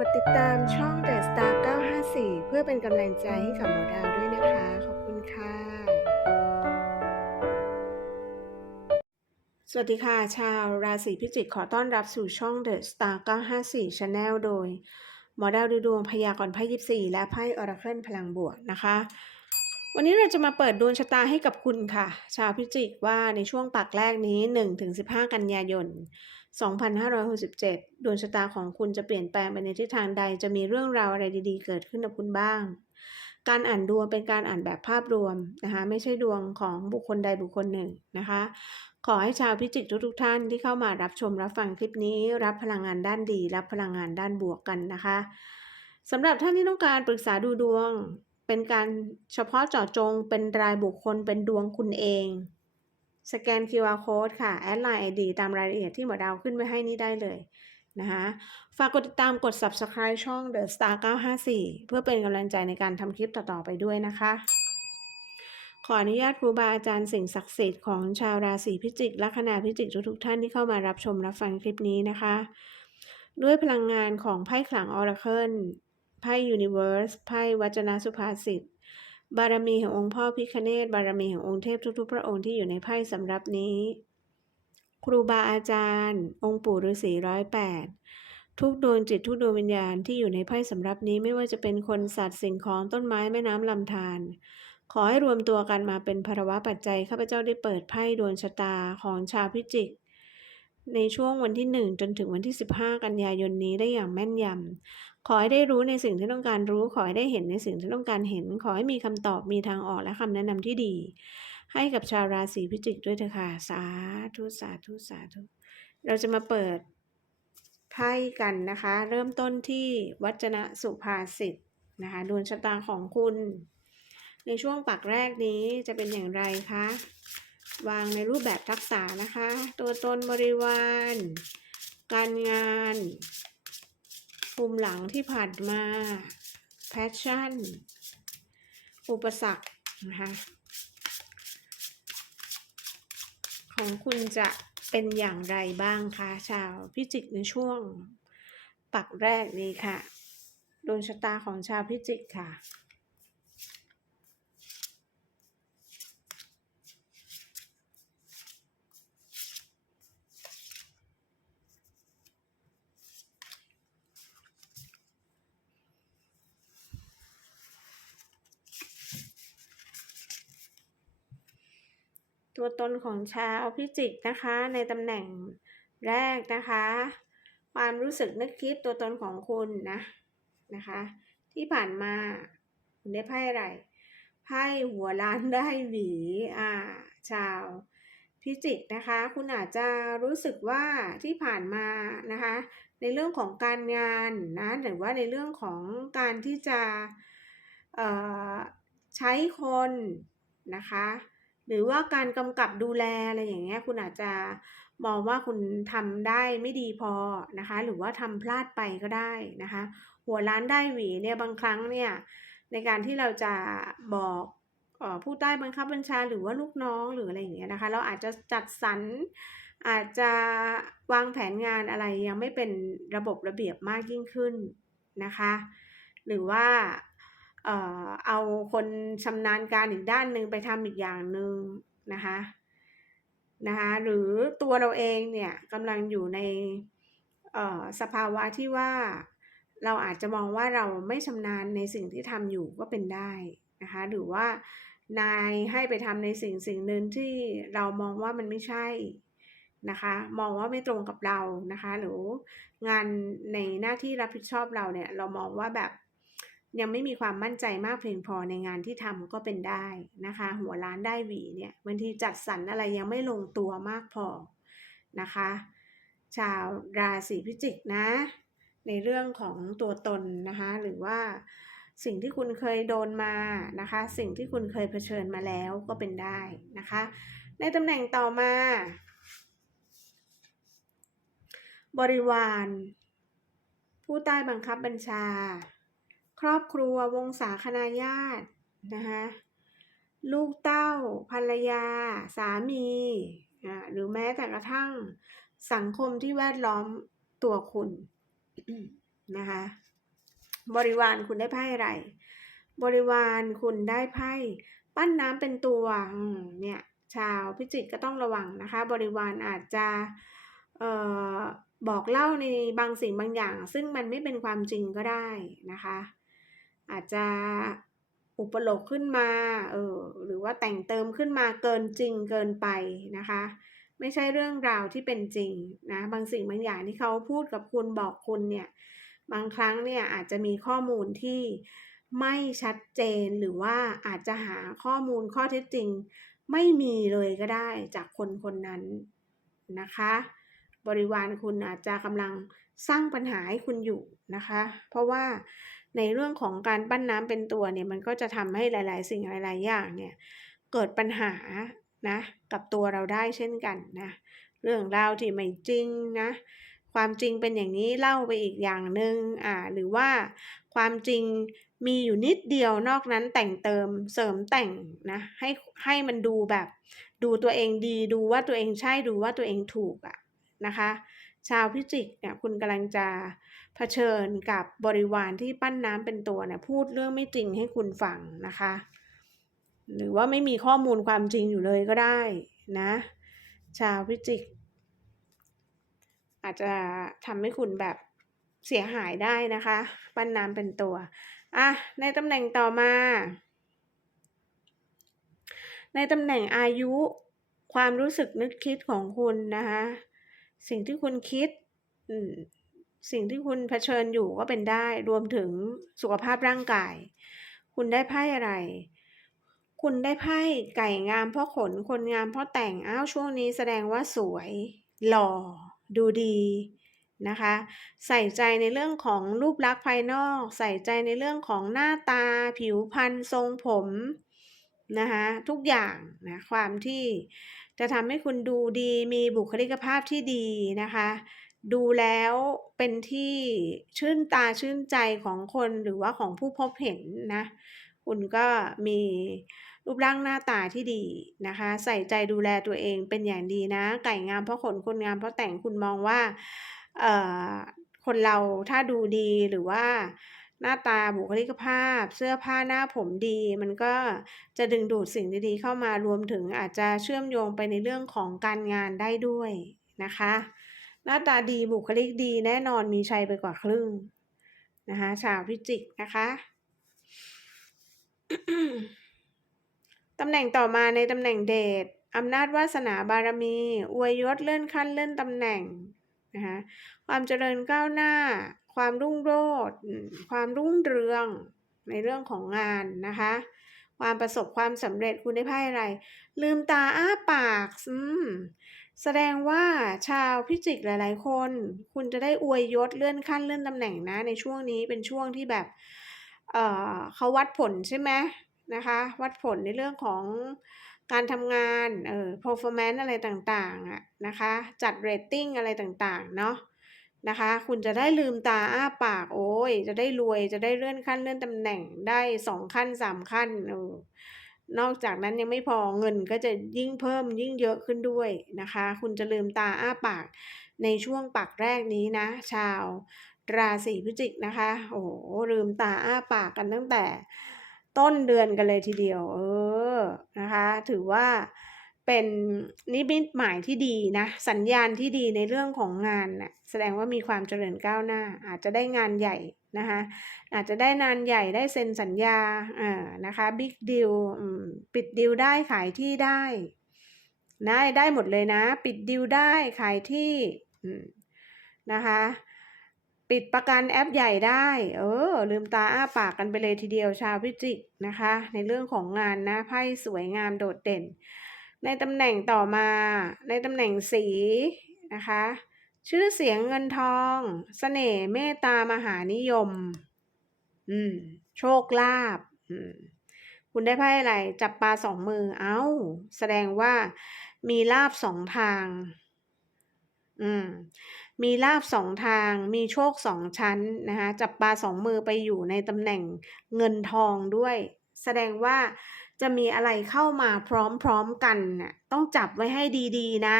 กดติดตามช่อง The Star 954 เพื่อเป็นกำลังใจให้กับหมอดาวด้วยนะคะ ขอบคุณค่ะ สวัสดีค่ะ ชาวราศีพิจิกขอต้อนรับสู่ช่อง The Star 954 Channel โดย หมอดาวดูดวงพยากรณ์ไพ่ยิปซีและไพ่ออราเคิลพลังบวกนะคะวันนี้เราจะมาเปิดดวงชะตาให้กับคุณค่ะ ชาวพิจิกว่าในช่วงปักแรกนี้ 1-15 กันยายน 2567 ดวงชะตาของคุณจะเปลี่ยนแปลงไปในทิศทางใด จะมีเรื่องราวอะไรดีๆ เกิดขึ้นกับคุณบ้าง การอ่านดวงเป็นการอ่านแบบภาพรวมนะคะ ไม่ใช่ดวงของบุคคลใดบุคคลหนึ่งนะคะ ขอให้ชาวพิจิกทุกๆท่านที่เข้ามารับชมรับฟังคลิปนี้ รับพลังงานด้านดี รับพลังงานด้านบวกกันนะคะสำหรับท่านที่ต้องการปรึกษาดูดวง เป็นการเฉพาะเจาะจง เป็นรายบุคคล เป็นดวงคุณเอง สแกน QR code ค่ะ แอดไลน์ ID ตามรายละเอียดที่หมอดาวขึ้นไว้ให้นี่ได้เลยนะคะฝากกดติดตามกด subscribe ช่อง The Star 954 เพื่อเป็นกำลังใจในการทำคลิปต่อ ๆ ไปด้วยนะคะ ขออนุญาตครูบาอาจารย์สิ่งศักดิ์สิทธิ์ของชาวราศีพิจิกและคณะพิจิกทุกๆท่านที่เข้ามารับชมรับฟังคลิปนี้นะคะ ด้วยพลังงานของไพ่ขลังออราเคิลไพ่ยูนิเว r ร์สไพ่วัจนสุภาษิต บารมีแห่งองค์พ่อพิคเนตบารมีแห่งองค์เทพทุกๆ พระองค์ที่อยู่ในไพ่สำรับนี้ ครูบาอาจารย์ องค์ปู่ฤาษีร้อยแปดทุกดวงจิตทุกดวงวิญญาณที่อยู่ในไพ่สำรับนี้ไม่ว่าจะเป็นคนสัตว์สิ่งของต้นไม้แม่น้ำลำธารขอให้รวมตัวกันมาเป็นภาวะปัจจัยข้าพเจ้าได้เปิดไพ่ดวงชะตาของชาวพิจิก ในช่วงวันที่ 1 จนถึงวันที่ 15 กันยายนนี้ได้อย่างแม่นยำ ขอให้ได้รู้ในสิ่งที่ต้องการรู้ ขอให้ได้เห็นในสิ่งที่ต้องการเห็น ขอให้มีคำตอบ มีทางออกและคำแนะนำที่ดี ให้กับชาวราศีพิจิกด้วยเถอะค่ะ สาธุ สาธุ สาธุ เราจะมาเปิดไพ่กันนะคะ เริ่มต้นที่วัจนะสุภาษิตนะคะดวงชะตาของคุณ ในช่วงปักแรกนี้จะเป็นอย่างไรคะ วางในรูปแบบทักษะนะคะ ตัวตนบริวาร การงานภูมิหลังที่ผ่านมาแพชชั่น อุปสรรคนะคะของคุณจะเป็นอย่างไรบ้างคะชาวพิจิกในช่วง ปักแรกนี้ค่ะดวงชะตาของชาวพิจิกค่ะ ตัวตนของชาวพิจิกนะคะ ในตำแหน่งแรกนะคะ ความรู้สึกนึกคิดตัวตนของคุณนะนะคะ ที่ผ่านมาคุณได้ไพ่อะไรไพ่หัวล้านได้หวีอ่า ชาวพิจิกนะคะ คุณอาจจะรู้สึกว่าที่ผ่านมานะคะ ในเรื่องของการงานนะหรือว่าในเรื่องของการที่จะใช้คนนะคะ หรือว่าการกำกับดูแลอะไรอย่างเงี้ยคุณอาจจะมองว่าคุณทำได้ไม่ดีพอนะคะ หรือว่าทำพลาดไปก็ได้นะคะ หัวล้านได้หวีเนี่ยบางครั้งเนี่ยในการที่เราจะบอกผู้ใต้บังคับบัญชาหรือว่าลูกน้องหรืออะไรอย่างเงี้ยนะคะ เราอาจจะจัดสรรอาจจะวางแผนงานอะไรยังไม่เป็นระบบระเบียบมากยิ่งขึ้นนะคะ หรือว่า เอ่อเอาคนชำนาญการอีกด้านหนึ่งไปทำอีกอย่างหนึ่งนะคะนะคะหรือตัวเราเองเนี่ยกำลังอยู่ในสภาวะที่ว่าเราอาจจะมองว่าเราไม่ชำนาญในสิ่งที่ทำอยู่ก็เป็นได้นะคะหรือว่านายให้ไปทำในสิ่งสิ่งหนึ่งที่เรามองว่ามันไม่ใช่นะคะมองว่าไม่ตรงกับเรานะคะ หรืองานในหน้าที่รับผิดชอบเราเนี่ยเรามองว่าแบบ ยังไม่มีความมั่นใจมากเพียงพอในงานที่ทำก็เป็นได้นะคะ หัวล้านได้หวีเนี่ยบางทีจัดสรรอะไรยังไม่ลงตัวมากพอนะคะ ชาวราศีพิจิกนะ ในเรื่องของตัวตนนะคะ หรือว่าสิ่งที่คุณเคยโดนมานะคะ สิ่งที่คุณเคยเผชิญมาแล้วก็เป็นได้นะคะ ในตำแหน่งต่อมา บริวาร ผู้ใต้บังคับบัญชา ครอบครัววงศาคณาญาตินะคะลูกเต้าภรรยา สามีหรือแม้แต่กระทั่งสังคมที่แวดล้อมตัวคุณนะคะบริวารคุณได้ไพ่อะไร บริวารคุณได้ไพ่ปั้นน้ำเป็นตัวเนี่ยชาวพิจิกก็ต้องระวังนะคะ บริวารอาจจะเอ่อบอกเล่าในบางสิ่งบางอย่าง ซึ่งมันไม่เป็นความจริงก็ได้นะคะ อาจจะอุปโลกขึ้นมา เออ หรือว่าแต่งเติมขึ้นมาเกินจริงเกินไปนะคะ ไม่ใช่เรื่องราวที่เป็นจริงนะ บางสิ่งบางอย่างที่เขาพูดกับคุณบอกคุณเนี่ย บางครั้งเนี่ยอาจจะมีข้อมูลที่ไม่ชัดเจนหรือว่าอาจจะหาข้อมูลข้อเท็จจริง ไม่มีเลยก็ได้จากคนคนนั้นนะคะ บริวารคุณอาจจะกำลังสร้างปัญหาให้คุณอยู่นะคะ เพราะว่า ในเรื่องของการปั้นน้ำเป็นตัวเนี่ยมันก็จะทำให้หลาย ๆ สิ่งหลาย ๆ อย่างเนี่ยเกิดปัญหานะกับตัวเราได้เช่นกันนะเรื่องราวที่ไม่จริงนะความจริงเป็นอย่างนี้เล่าไปอีกอย่างหนึ่งอ่าหรือว่าความจริงมีอยู่นิดเดียวนอกนั้นแต่งเติมเสริมแต่งนะให้ให้มันดูแบบ ดูตัวเองดีดูว่าตัวเองใช่ดูว่าตัวเองถูกอะนะคะ ชาวพิจิกเนี่ยคุณกำลังจะเผชิญกับบริวารที่ปั้นน้ำเป็นตัวเนี่ยพูดเรื่องไม่จริงให้คุณฟังนะคะ หรือว่าไม่มีข้อมูลความจริงอยู่เลยก็ได้นะ ชาวพิจิก อาจจะทำให้คุณแบบเสียหายได้นะคะ ปั้นน้ำเป็นตัวอะในตำแหน่งต่อมา ในตำแหน่งอายุความรู้สึกนึกคิดของคุณนะคะ สิ่งที่คุณคิดสิ่งที่คุณเผชิญอยู่ก็เป็นได้ รวมถึงสุขภาพร่างกาย คุณได้ไพ่อะไร คุณได้ไพ่ไก่งามเพราะขน คนงามเพราะแต่ง อ้าวช่วงนี้แสดงว่าสวย หล่อ ดูดีนะคะ ใส่ใจในเรื่องของรูปลักษณ์ภายนอก ใส่ใจในเรื่องของหน้าตา ผิวพรรณทรงผมนะคะทุกอย่างนะความที่ จะทำให้คุณดูดีมีบุคลิกภาพที่ดีนะคะ ดูแล้วเป็นที่ชื่นตาชื่นใจของคนหรือว่าของผู้พบเห็นนะ คุณก็มีรูปร่างหน้าตาที่ดีนะคะ ใส่ใจดูแลตัวเองเป็นอย่างดีนะ ไก่งามเพราะขนคนงามเพราะแต่งคุณมองว่าคนเราถ้าดูดีหรือว่า หน้าตาบุคลิกภาพ เสื้อผ้าหน้าผมดี มันก็จะดึงดูดสิ่งดีๆ เข้ามารวมถึงอาจจะเชื่อมโยงไปในเรื่องของการงานได้ด้วยนะคะ หน้าตาดีบุคลิกดีแน่นอนมีชัยไปกว่าครึ่งนะคะชาวพิจิกนะคะตำแหน่งต่อมาในตำแหน่งเดชอำนาจวาสนาบารมี อวยยศเลื่อนขั้นเลื่อนตำแหน่งนะคะความเจริญก้าวหน้า ความรุ่งโรจน์ความรุ่งเรืองในเรื่องของงานนะคะ ความประสบความสำเร็จคุณได้ไพ่อะไร ลืมตาอ้าปากอืมแสดงว่าชาวพิจิกหลาย ๆ คน คุณจะได้อวยยศเลื่อนขั้นเลื่อนตำแหน่งนะ ในช่วงนี้เป็นช่วงที่แบบเอ่อเขาวัดผลใช่ไหมนะคะ วัดผลในเรื่องของการทำงานเอ่อ performance อะไรต่าง ๆ อะนะคะ จัดเรตติ้งอะไรต่าง ๆ เนาะ นะคะ คุณจะได้ลืมตาอ้าปากโอ้ย จะได้รวยจะได้เลื่อนขั้นเลื่อนตำแหน่งได้สองขั้นสามขั้นเออนอกจากนั้นยังไม่พอเงินก็จะยิ่งเพิ่มยิ่งเยอะขึ้นด้วยนะคะ คุณจะลืมตาอ้าปากในช่วงปากแรกนี้นะ ชาวราศีพฤศจิกนะคะ โอ้โหลืมตาอ้าปากกันตั้งแต่ต้นเดือนกันเลยทีเดียว เออนะคะ ถือว่า เป็นนิมิตหมายที่ดีนะ สัญญาณที่ดีในเรื่องของงานนะ่ะแสดงว่ามีความเจริญก้าวหน้า อาจจะได้งานใหญ่นะคะอาจจะได้งานใหญ่ได้เซ็นสัญญาอ่านะคะบิ๊กดิวปิดดิวได้ขายที่ได้นะได้หมดเลยนะ ปิดดิวได้ขายที่นะคะปิดประกันแอปใหญ่ได้ เออ ลืมตาอ้าปากกันไปเลยทีเดียวชาวพิจิกนะคะ ในเรื่องของงานนะไพ่สวยงามโดดเด่น ในตำแหน่งต่อมา ในตำแหน่งสีนะคะ ชื่อเสียงเงินทองสเสน่ห์เมตตามหานิยม อืม โชคลาภอืมคุณได้ไพ่อะไร จับปลาสองมือ เอา้า แสดงว่ามีลาบสองทาง อืม มีลาบสองทาง มีโชคสองชั้นนะคะ จับปลาสองมือไปอยู่ในตำแหน่งเงินทองด้วย แสดงว่า จะมีอะไรเข้ามาพร้อมๆกันน่ะต้องจับไว้ให้ดีๆ นะ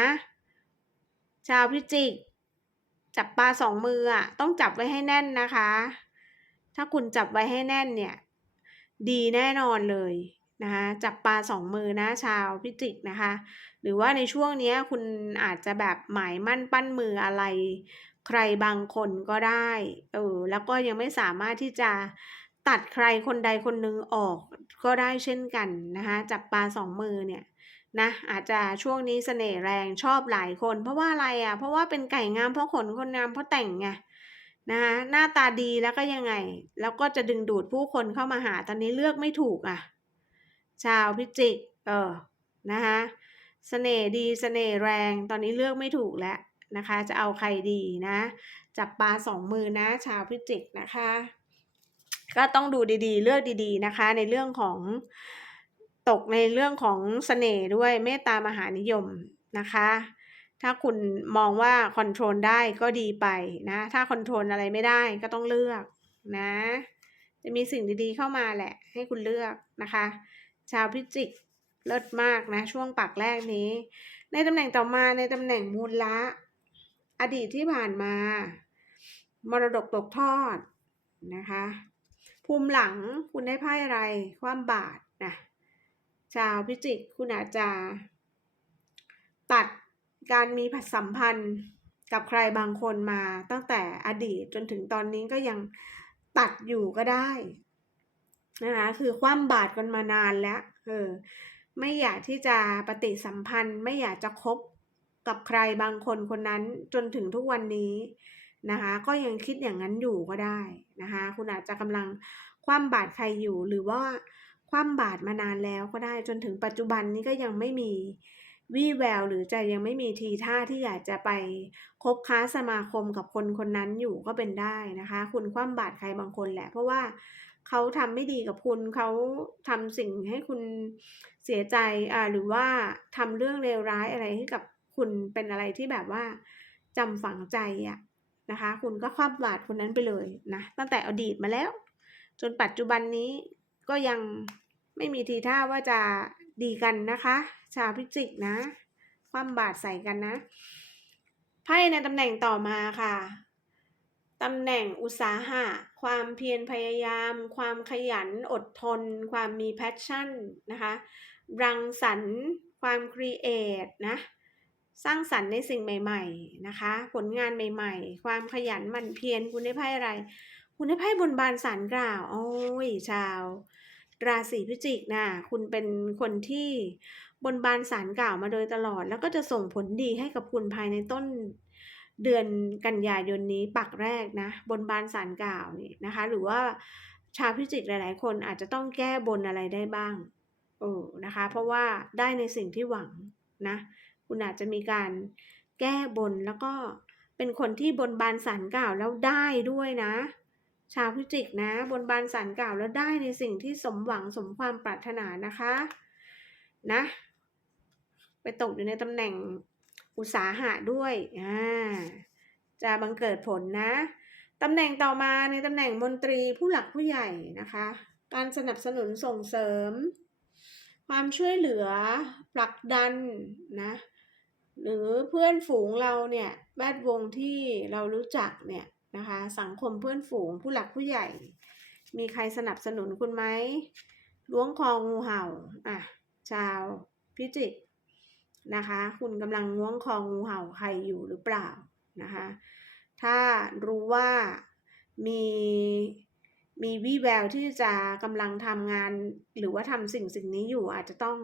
ชาวพิจิก จับปลาสองมืออะต้องจับไว้ให้แน่นนะคะ ถ้าคุณจับไว้ให้แน่นเนี่ย ดีแน่นอนเลยนะคะจับปลาสองมือนะชาวพิจิกนะคะ หรือว่าในช่วงนี้คุณอาจจะแบบหมายมั่นปั้นมืออะไร ใครบางคนก็ได้เออแล้วก็ยังไม่สามารถที่จะ ตัดใครคนใดคนหนึ่งออกก็ได้เช่นกันนะคะ จับปลาสองมือเนี่ยนะอาจจะช่วงนี้เสน่ห์แรงชอบหลายคน เพราะว่าอะไรอะ เพราะว่าเป็นไก่งามเพราะขนคนงามเพราะแต่งไงนะคะหน้าตาดีแล้วก็ยังไง แล้วก็จะดึงดูดผู้คนเข้ามาหาตอนนี้เลือกไม่ถูกอะ ชาวพิจิกเออนะคะเสน่ห์ดีเสน่ห์แรงตอนนี้เลือกไม่ถูกแล้วนะคะ จะเอาใครดีนะ จับปลาสองมือนะ ชาวพิจิกนะคะ ก็ต้องดูดีๆ เลือกดีๆนะคะ ในเรื่องของตกในเรื่องของเสน่ห์ด้วยเมตตามหานิยมนะคะ ถ้าคุณมองว่าคอนโทรลได้ก็ดีไปนะ ถ้าคอนโทรลอะไรไม่ได้ก็ต้องเลือกนะ จะมีสิ่งดีๆเข้ามาแหละ ให้คุณเลือกนะคะ ชาวพิจิกเลิศมากนะ ช่วงปักแรกนี้ ในตำแหน่งต่อมาในตำแหน่งมูลละ อดีตที่ผ่านมา มรดกตกทอดนะคะ ภูมิหลังคุณได้ไพ่อะไร ความบาทนะชาวพิจิกคุณอาจจะ ตัดการมีผัดสัมพันธ์กับใครบางคนมาตั้งแต่อดีตจนถึงตอนนี้ก็ยังตัดอยู่ก็ได้นะคะคือความบาดกันมานานแล้วเออไม่อยากที่จะปฏิสัมพันธ์ ไม่อยากจะคบกับใครบางคนคนนั้นจนถึงทุกวันนี้ นะคะ ก็ยังคิดอย่างนั้นอยู่ก็ได้นะคะ คุณอาจจะกำลังคว่ำบาตรใครอยู่หรือว่าคว่ำบาตรมานานแล้วก็ได้จนถึงปัจจุบันนี้ก็ยังไม่มีวี่แววหรือจะยังไม่มีทีท่าที่อยากจะไปคบค้าสมาคมกับคนคนนั้นอยู่ก็เป็นได้นะคะ คุณคว่ำบาตรใครบางคนแหละ เพราะว่าเขาทำไม่ดีกับคุณเขาทำสิ่งให้คุณเสียใจอ่าหรือว่าทำเรื่องเลวร้ายอะไรให้กับคุณเป็นอะไรที่แบบว่าจำฝังใจอะ นะคะ คุณก็คว่ำบาตรคนนั้นไปเลยนะตั้งแต่อดีตมาแล้ว จนปัจจุบันนี้ก็ยังไม่มีทีท่าว่าจะดีกันนะคะ ชาวพิจิกนะ ความบาดใส่กันนะไพ่ในตำแหน่งต่อมาค่ะตำแหน่งอุตสาหะ ความเพียรพยายาม ความขยันอดทน ความมีแพชชั่นนะคะ รังสรรค์ ความครีเอทนะ สร้างสรรค์ในสิ่งใหม่ ๆนะคะ ผลงานใหม่ ๆ ความขยันหมั่นเพียรคุณได้ไพ่อะไร คุณได้ไพ่บนบานสารกล่าว โอ้ยชาว ราศีพิจิกนะคุณเป็นคนที่บนบานสารกล่าวมาโดยตลอด แล้วก็จะส่งผลดีให้กับคุณภายในต้นเดือนกันยายนนี้ปักแรกนะ บนบานสารกล่าวนี่นะคะ หรือว่าชาวพิจิกหลาย ๆ คนอาจจะต้องแก้บนอะไรได้บ้างโอ้นะคะ เพราะว่าได้ในสิ่งที่หวังนะ คุณอาจจะมีการแก้บนแล้วก็เป็นคนที่บนบานสารกล่าวแล้วได้ด้วยนะ ชาวพิจิกนะ บนบานสารกล่าวแล้วได้ในสิ่งที่สมหวังสมความปรารถนานะคะนะไปตกอยู่ในตำแหน่งอุตสาหะด้วยอ่าจะบังเกิดผลนะตำแหน่งต่อมาในตำแหน่งมนตรีผู้หลักผู้ใหญ่นะคะ การสนับสนุนส่งเสริม ความช่วยเหลือผลักดันนะ หรือเพื่อนฝูงเราเนี่ยแวดวงที่เรารู้จักเนี่ยนะคะสังคมเพื่อนฝูงผู้หลักผู้ใหญ่ มีใครสนับสนุนคุณไหมล้วงคองูเห่าอะชาวพิจิกนะคะ คุณกำลังง้วงคองูเห่าใครอยู่หรือเปล่านะคะถ้ารู้ว่ามีมีวี่แววที่จะกำลังทำงานหรือว่าทำสิ่งสิ่งนี้อยู่อาจจะต้อง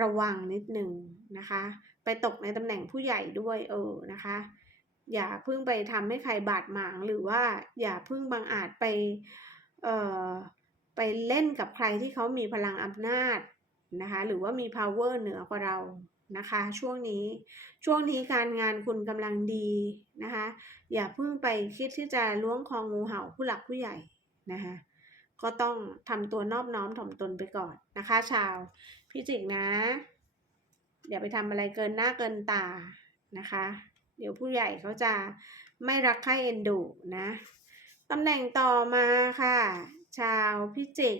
ระวังนิดหนึ่งนะคะ ไปตกในตำแหน่งผู้ใหญ่ด้วยเออนะคะ อย่าเพิ่งไปทำให้ใครบาดหมางหรือว่าอย่าเพิ่งบังอาจไปเอ่อไปเล่นกับใครที่เขามีพลังอำนาจนะคะหรือว่ามี power เหนือกว่าเรานะคะช่วงนี้ช่วงนี้การงานคุณกำลังดีนะคะอย่าเพิ่งไปคิดที่จะล้วงคองูเห่าผู้หลักผู้ใหญ่นะคะก็ต้องทำตัวนอบน้อมถ่อมตนไปก่อนนะคะ ชาวพิจิกนะ อย่าไปทำอะไรเกินหน้าเกินตานะคะ เดี๋ยวผู้ใหญ่เขาจะไม่รักใคร่เอ็นดูนะตำแหน่งต่อมาค่ะ ชาวพิจิก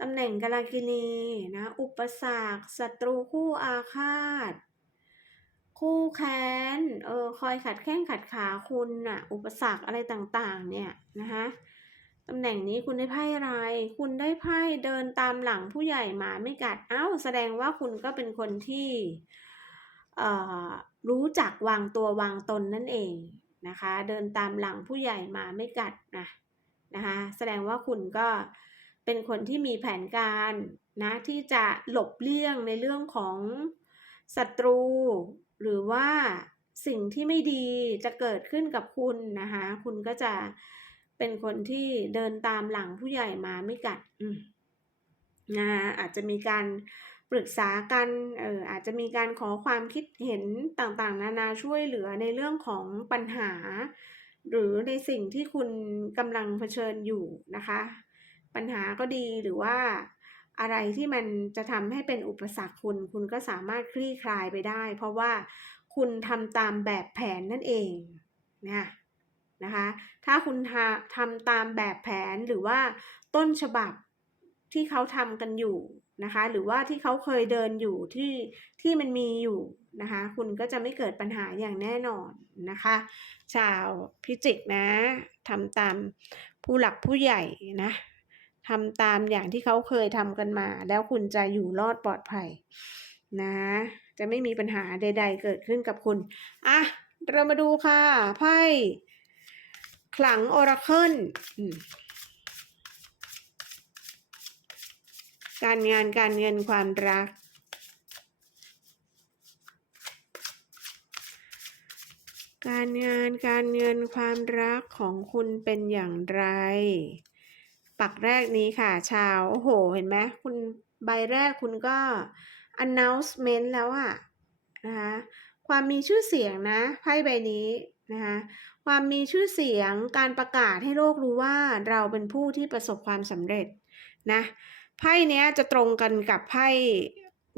ตำแหน่งกาลกินีนะอุปสรรคศัตรูคู่อาฆาต คู่แค้นเออคอยขัดแข้งขัดขาคุณน่ะอุปสรรคอะไรต่างๆ เนี่ยนะคะ ตำแหน่งนี้คุณได้ไพ่อะไร คุณได้ไพ่เดินตามหลังผู้ใหญ่หมาไม่กัด เอ้า แสดงว่าคุณก็เป็นคนที่เอ่อรู้จักวางตัววางตนนั่นเองนะคะ เดินตามหลังผู้ใหญ่หมาไม่กัดนะนะคะ แสดงว่าคุณก็เป็นคนที่มีแผนการนะที่จะหลบเลี่ยงในเรื่องของศัตรู หรือว่าสิ่งที่ไม่ดีจะเกิดขึ้นกับคุณนะคะ คุณก็จะ เป็นคนที่เดินตามหลังผู้ใหญ่มาไม่กัดอืมนะคะอาจจะมีการปรึกษากันเอออาจจะมีการขอความคิดเห็นต่างๆ นานาช่วยเหลือในเรื่องของปัญหา หรือในสิ่งที่คุณกำลังเผชิญอยู่นะคะ ปัญหาก็ดีหรือว่าอะไรที่มันจะทำให้เป็นอุปสรรคคุณ คุณก็สามารถคลี่คลายไปได้ เพราะว่าคุณทำตามแบบแผนนั่นเองนะ นะคะ ถ้าคุณทำทำตามแบบแผนหรือว่าต้นฉบับที่เขาทำกันอยู่นะคะ หรือว่าที่เขาเคยเดินอยู่ที่ที่มันมีอยู่นะคะ คุณก็จะไม่เกิดปัญหาอย่างแน่นอนนะคะ ชาวพิจิกนะทำตามผู้หลักผู้ใหญ่นะทำตามอย่างที่เขาเคยทำกันมา แล้วคุณจะอยู่รอดปลอดภัยนะ จะไม่มีปัญหาใด ๆ เกิดขึ้นกับคุณ อะ เรามาดูค่ะ ไพ่ ขลังออราเคิลการงานการเงินความรัก การงานการเงินความรักของคุณเป็นอย่างไร ปักแรกนี้ค่ะ ชาวโอ้โห เห็นไหมคุณใบแรกคุณก็ announcement แล้วอะนะคะความมีชื่อเสียงนะไพ่ใบนี้นะคะ ความมีชื่อเสียงการประกาศให้โลกรู้ว่าเราเป็นผู้ที่ประสบความสำเร็จนะไพ่เนี้ยจะตรงกันกับไพ่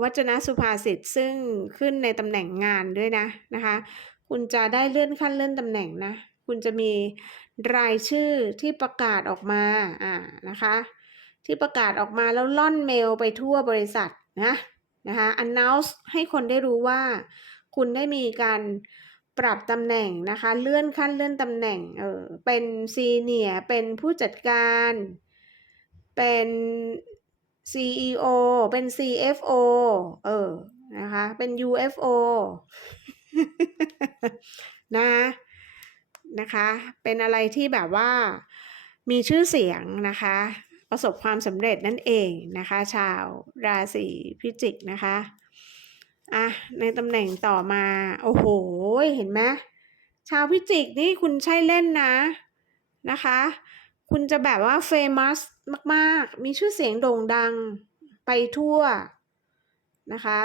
วัจนะสุภาษิตซึ่งขึ้นในตำแหน่งงานด้วยนะนะคะ คุณจะได้เลื่อนขั้นเลื่อนตำแหน่งนะ คุณจะมีรายชื่อที่ประกาศออกมาอ่านะคะ ที่ประกาศออกมาแล้วล่อนเมลไปทั่วบริษัทนะนะคะ announce ให้คนได้รู้ว่า คุณได้มีการ ปรับตำแหน่งนะคะ เลื่อนขั้นเลื่อนตำแหน่งเออเป็นซีเนียเป็นผู้จัดการ เป็น CEO เป็น CFO เออนะคะเป็น UFO นะนะคะเป็นอะไรที่แบบว่ามีชื่อเสียงนะคะ ประสบความสำเร็จนั่นเองนะคะ ชาวราศีพิจิกนะคะ อะในตำแหน่งต่อมา โอ้โห เห็นไหมชาวพิจิกนี่คุณใช่เล่นนะนะคะ คุณจะแบบว่าเฟมัสมาก ๆ มีชื่อเสียงโด่งดังไปทั่วนะคะ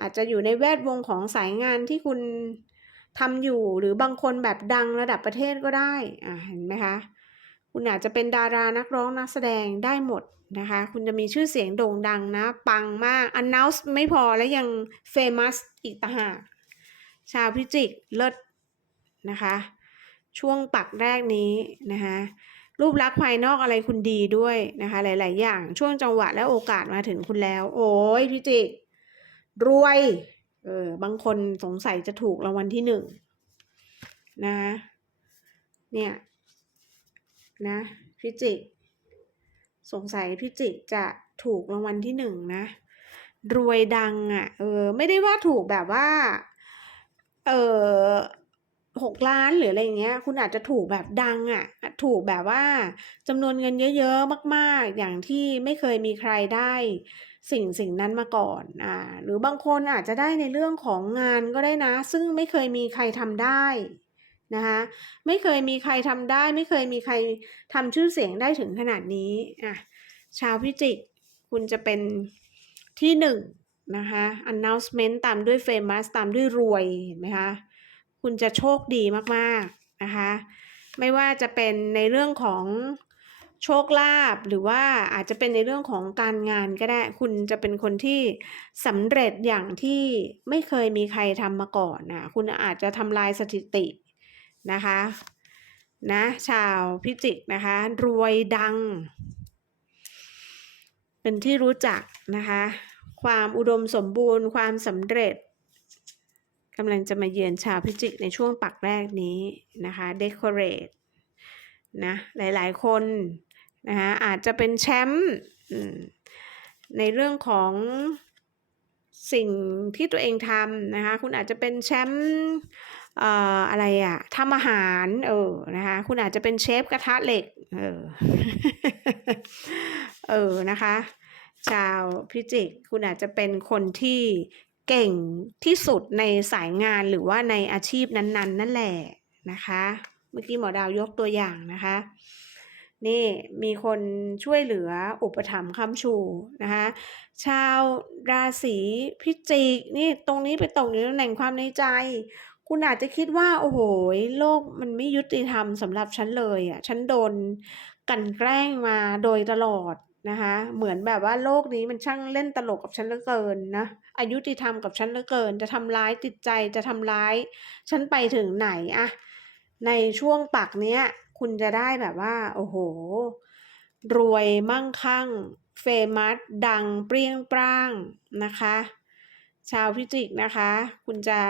อาจจะอยู่ในแวดวงของสายงานที่คุณทำอยู่หรือบางคนแบบดังระดับประเทศก็ได้อ่าเห็นไหมคะ คุณอาจจะเป็นดารานักร้องนักแสดงได้หมดนะคะ คุณจะมีชื่อเสียงโด่งดังนะ ปังมาก announce ไม่พอแล้วยัง famous อีกต่างหากชาวพิจิกเลิศนะคะ ช่วงปักแรกนี้นะคะรูปลักษณ์ภายนอกอะไรคุณดีด้วยนะคะ หลาย ๆ อย่างช่วงจังหวะและโอกาสมาถึงคุณแล้ว โอ้ยพิจิก รวยเออบางคนสงสัยจะถูกรางวัลที่หนึ่งนะเนี่ย นะพิจิก สงสัยพิจิกจะถูกรางวัลที่หนึ่งนะ รวยดังอะ่ะ เออ ไม่ได้ว่าถูกแบบว่า เออหกล้านหรืออะไรเงี้ย คุณอาจจะถูกแบบดังอะ่ะ ถูกแบบว่าจำนวนเงินเยอะๆ มากๆ อย่างที่ไม่เคยมีใครได้สิ่งสิ่งนั้นมาก่อน อ่า หรือบางคนอาจจะได้ในเรื่องของงานก็ได้นะ ซึ่งไม่เคยมีใครทำได้ นะคะไม่เคยมีใครทำได้ ไม่เคยมีใครทำชื่อเสียงได้ถึงขนาดนี้อะชาวพิจิกคุณจะเป็นที่หนึ่งนะคะ announcement ตามด้วย famous ตามด้วยรวยเห็นไหมคะ คุณจะโชคดีมากๆนะคะ ไม่ว่าจะเป็นในเรื่องของโชคลาภหรือว่าอาจจะเป็นในเรื่องของการงานก็ได้ คุณจะเป็นคนที่สำเร็จอย่างที่ไม่เคยมีใครทำมาก่อนนะคุณอาจจะทำลายสถิติ นะคะนะชาวพิจิกนะคะ รวยดัง เป็นที่รู้จักนะคะ ความอุดมสมบูรณ์ ความสำเร็จกำลังจะมาเยือนชาวพิจิกในช่วงปักแรกนี้นะคะ decorate นะหลายๆ คนนะคะอาจจะเป็นแชมป์ในเรื่องของสิ่งที่ตัวเองทำนะคะ คุณอาจจะเป็นแชมป์ เอ่ออะไรอะทำอาหาร เออนะคะ คุณอาจจะเป็นเชฟกระทะเหล็ก เออ เออนะคะ ชาวพิจิก คุณอาจจะเป็นคนที่เก่งที่สุดในสายงานหรือว่าในอาชีพนั้นๆนั่นแหละนะคะ เมื่อกี้หมอดาวยกตัวอย่างนะคะ นี่มีคนช่วยเหลืออุปถัมภ์คำชูนะคะ ชาวราศีพิจิกนี่ตรงนี้ไปตกอยู่ตำแหน่งความในใจ คุณอาจจะคิดว่า โอ้โหโลกมันไม่ยุติธรรมสำหรับฉันเลยอะฉันโดนกันแกล้งมาโดยตลอดนะคะ เหมือนแบบว่าโลกนี้มันช่างเล่นตลกกับฉันเหลือเกินนะอายุติธรรมกับฉันเหลือเกิน จะทำร้ายจิตใจจะทำร้าย ฉันไปถึงไหนอะในช่วงปักเนี้ย คุณจะได้แบบว่า โอ้โห รวยมั่งคั่ง เฟมัสดังเปรี้ยงปร้างนะคะ ชาวพิจิกนะคะ คุณจะ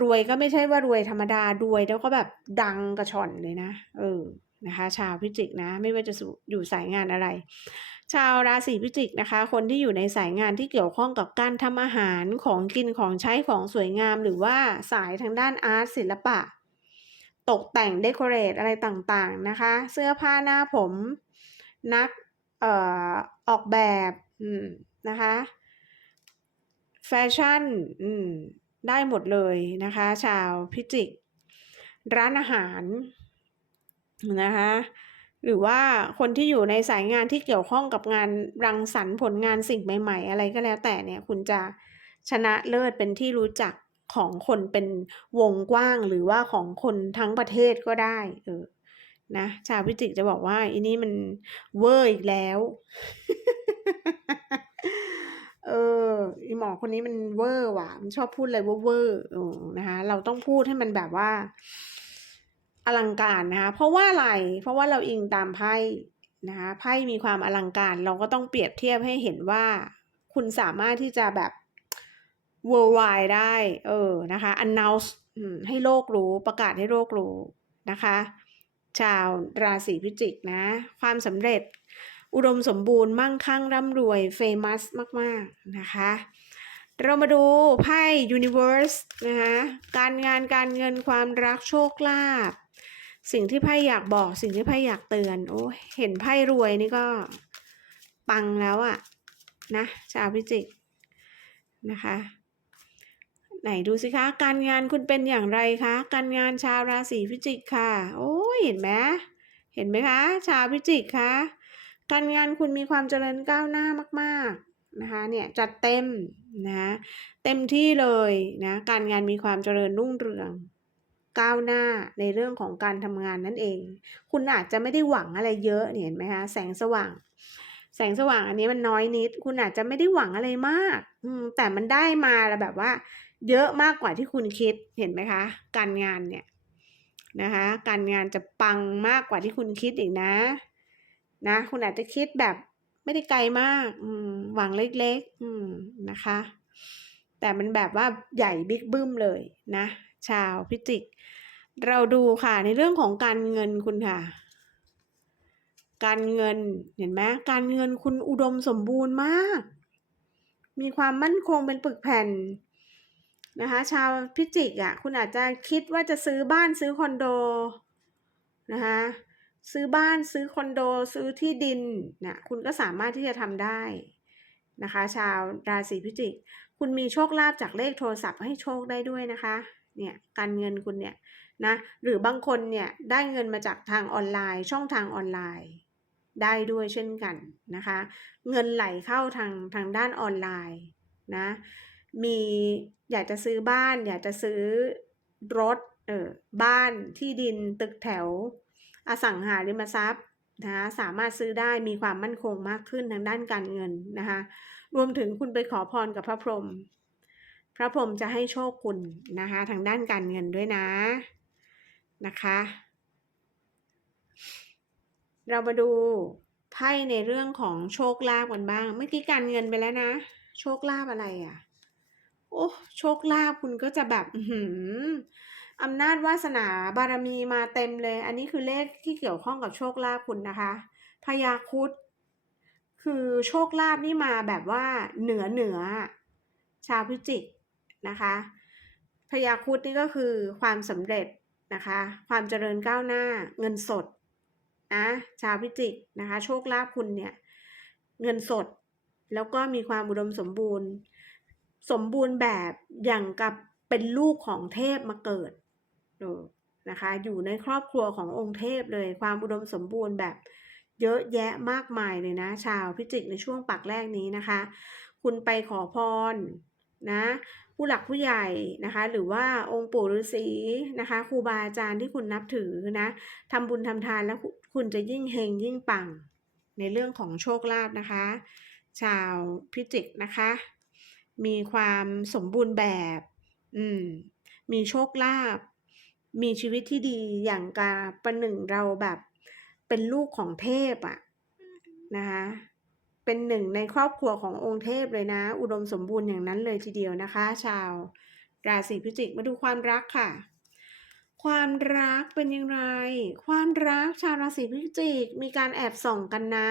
รวยก็ไม่ใช่ว่ารวยธรรมดารวยแล้วก็แบบดังกระชอนเลยนะ เออนะคะ ชาวพิจิกนะไม่ว่าจะอยู่สายงานอะไร ชาวราศีพิจิกนะคะ คนที่อยู่ในสายงานที่เกี่ยวข้องกับการทำอาหารของกินของใช้ของสวยงาม หรือว่าสายทางด้านอาร์ตศิลปะ ตกแต่งเดคอเรทอะไรต่างๆนะคะ เสื้อผ้าหน้าผม นักเอ่อออกแบบนะคะ แฟชั่นอืม ได้หมดเลยนะคะ ชาวพิจิก ร้านอาหารนะคะหรือว่าคนที่อยู่ในสายงานที่เกี่ยวข้องกับงานรังสรรค์ผลงานสิ่งใหม่ๆ อะไรก็แล้วแต่เนี่ยคุณจะชนะเลิศเป็นที่รู้จักของคนเป็นวงกว้างหรือว่าของคนทั้งประเทศก็ได้เออนะชาวพิจิกจะบอกว่าอันนี้มันเวอร์อีกแล้ว เอออีหมอคนนี้มันเวอร์ว่ะ มันชอบพูดอะไรเวอร์เวอร์นะคะ เราต้องพูดให้มันแบบว่า อลังการนะคะ เพราะว่าอะไร เพราะว่าเราอิงตามไพ่นะคะไพ่มีความอลังการ เราก็ต้องเปรียบเทียบให้เห็นว่า คุณสามารถที่จะแบบ worldwide ได้ เออนะคะ announce ให้โลกรู้ประกาศให้โลกรู้นะคะ ชาวราศีพิจิกนะ ความสำเร็จ อุดมสมบูรณ์มั่งคั่งร่ำรวย famous มาก ๆ นะคะ เรามาดูไพ่ universe นะคะการงานการเงินความรักโชคลาภสิ่งที่ไพ่อยากบอกสิ่งที่ไพ่อยากเตือนโอ้เห็นไพ่รวยนี่ก็ปังแล้วอะนะชาวพิจิกนะคะไหนดูสิคะ การงานคุณเป็นอย่างไรคะ การงานชาวราศีพิจิกค่ะ โอ้ยเห็นไหมเห็นไหมคะ ชาวพิจิกคะ การงานคุณมีความเจริญก้าวหน้ามากๆนะคะเนี่ยจัดเต็มนะเต็มที่เลยนะการงานมีความเจริญรุ่งเรืองก้าวหน้าในเรื่องของการทำงานนั่นเอง คุณอาจจะไม่ได้หวังอะไรเยอะเห็นไหมคะแสงสว่าง แสงสว่างอันนี้มันน้อยนิด คุณอาจจะไม่ได้หวังอะไรมากแต่มันได้มาแล้วแบบว่า เยอะมากกว่าที่คุณคิดเห็นไหมคะ การงานเนี่ยนะคะ การงานจะปังมากกว่าที่คุณคิดอีกนะ นะ คุณอาจจะคิดแบบไม่ได้ไกลมากอืมหวังเล็กๆอืมนะคะ แต่มันแบบว่าใหญ่บิ๊กบึ้มเลยนะ ชาวพิจิก เราดูค่ะในเรื่องของการเงินคุณค่ะ การเงินเห็นไหมการเงินคุณอุดมสมบูรณ์มาก มีความมั่นคงเป็นปึกแผ่นนะคะ ชาวพิจิกอะ คุณอาจจะคิดว่าจะซื้อบ้านซื้อคอนโดนะคะ ซื้อบ้านซื้อคอนโดซื้อที่ดินนะคุณก็สามารถที่จะทำได้นะคะ ชาวราศีพิจิก คุณมีโชคลาภจากเลขโทรศัพท์ให้โชคได้ด้วยนะคะ เนี่ยการเงินคุณเนี่ยนะหรือบางคนเนี่ยได้เงินมาจากทางออนไลน์ ช่องทางออนไลน์ได้ด้วยเช่นกันนะคะ เงินไหลเข้าทางทางด้านออนไลน์นะมีอยากจะซื้อบ้าน อยากจะซื้อรถเออบ้านที่ดินตึกแถว อสังหาริมทรัพย์นะคะสามารถซื้อได้มีความมั่นคงมากขึ้นทางด้านการเงินนะคะรวมถึงคุณไปขอพรกับพระพรหมพระพรหมจะให้โชคคุณนะคะทางด้านการเงินด้วยนะนะคะ เรามาดูไพ่ในเรื่องของโชคลาภกันบ้าง เมื่อกี้การเงินไปแล้วนะ โชคลาภอะไรอะ่ะ โอ้โชคลาภคุณก็จะแบบ อำนาจวาสนาบารมีมาเต็มเลย อันนี้คือเลขที่เกี่ยวข้องกับโชคลาภคุณนะคะพญาครุฑคือโชคลาภนี่มาแบบว่าเหนือๆอชาวพิจิกนะคะพญาครุฑนี่ก็คือความสำเร็จนะคะ ความเจริญก้าวหน้าเงินสดนะชาวพิจิกนะคะ โชคลาภคุณเนี่ยเงินสดแล้วก็มีความอุดมสมบูรณ์ สมบูรณ์แบบอย่างกับเป็นลูกของเทพมาเกิด เออนะคะ อยู่ในครอบครัวขององค์เทพเลย ความอุดมสมบูรณ์แบบเยอะแยะมากมายเลยนะ ชาวพิจิกในช่วงปักแรกนี้นะคะ คุณไปขอพรนะผู้หลักผู้ใหญ่นะคะ หรือว่าองค์ปู่ฤาษีนะคะครูบาอาจารย์ที่คุณนับถือนะทำบุญทำทานแล้วคุคุณจะยิ่งเฮงยิ่งปัง ในเรื่องของโชคลาภนะคะ ชาวพิจิกนะคะ มีความสมบูรณ์แบบ อืม มีโชคลาภ มีชีวิตที่ดีอย่างกาประหนึ่งเราแบบเป็นลูกของเทพอะนะคะเป็นหนึ่งในครอบครัวขององค์เทพเลยนะ อุดมสมบูรณ์อย่างนั้นเลยทีเดียวนะคะ ชาว ราศีพิจิกมาดูความรักค่ะ ความรักเป็นอย่างไร ความรักชาวราศีพิจิกมีการแอบส่องกันนะ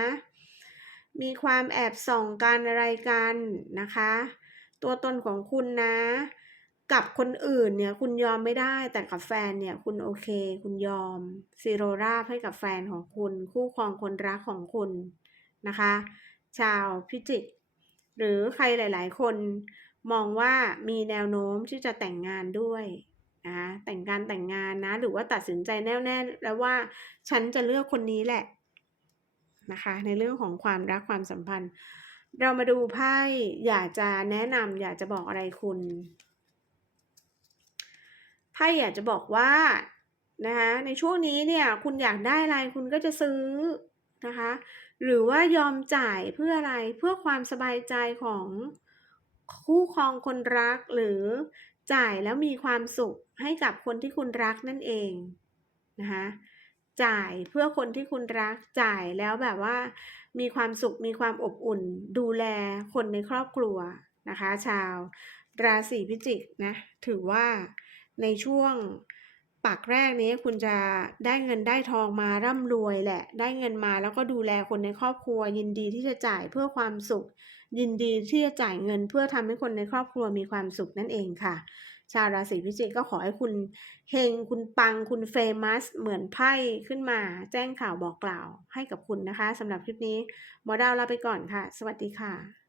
มีความแอบส่องกันอะไรกันนะคะ ตัวตนของคุณนะ กับคนอื่นเนี่ยคุณยอมไม่ได้แต่กับแฟนเนี่ยคุณโอเค คุณยอมซีโรราบให้กับแฟนของคุณ คู่ครองคนรักของคุณนะคะ ชาวพิจิก หรือใครหลาย ๆ คนมองว่ามีแนวโน้มที่จะแต่งงานด้วยนะแต่งการแต่งงานนะ หรือว่าตัดสินใจแน่วแน่แล้วว่าฉันจะเลือกคนนี้แหละนะคะ ในเรื่องของความรักความสัมพันธ์ เรามาดูไพ่อยากจะแนะนำอยากจะบอกอะไรคุณ ไพ่อยากจะบอกว่านะคะในช่วงนี้เนี่ยคุณอยากได้อะไรคุณก็จะซื้อนะคะหรือว่ายอมจ่ายเพื่ออะไรเพื่อความสบายใจของคู่ครองคนรักหรือจ่ายแล้วมีความสุขให้กับคนที่คุณรักนั่นเองนะคะจ่ายเพื่อคนที่คุณรักจ่ายแล้วแบบว่า มีความสุขมีความอบอุ่น ดูแลคนในครอบครัวนะคะ ชาวราศีพิจิกนะถือว่า ในช่วงปักแรกนี้คุณจะได้เงินได้ทองมาร่ำรวยแหละ ได้เงินมาแล้วก็ดูแลคนในครอบครัว ยินดีที่จะจ่ายเพื่อความสุข ยินดีที่จะจ่ายเงินเพื่อทำให้คนในครอบครัวมีความสุขนั่นเองค่ะ ชาวราศีพิจิกก็ขอให้คุณเฮงคุณปังคุณเฟมัส เหมือนไพ่ขึ้นมา แจ้งข่าวบอกกล่าวให้กับคุณนะคะสำหรับคลิปนี้หมอดาวลาไปก่อนค่ะ สวัสดีค่ะ